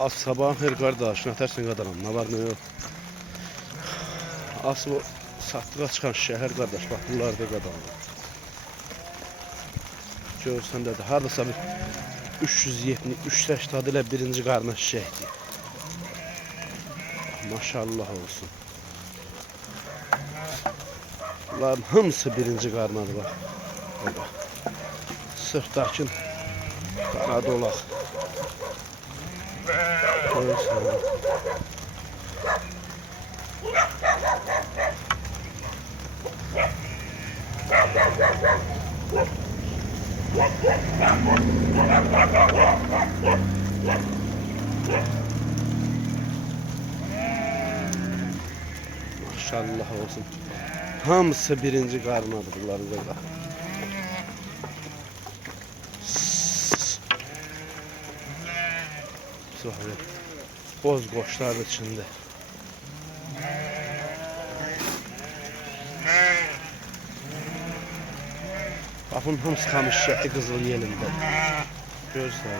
Az sabahın her kardeş, ne tersin kadarım, ne var ne yok. Az bu sattığa çıkan şehir kardeş, bak bunlar da kadarım. Görürsen de hardasa bir 370 tadıyla birinci karnı şişeydi. Maşallah olsun. Bunların hamısı birinci karnadı bak. Bak. Sırtdakın kanadı olaq. Görürsen. Maşallah olsun. Hamısı birinci karnadı bunların da. Boz koçlar içinde. Bakın hamısı kamış şəhti qızıl yelində. Gözlə.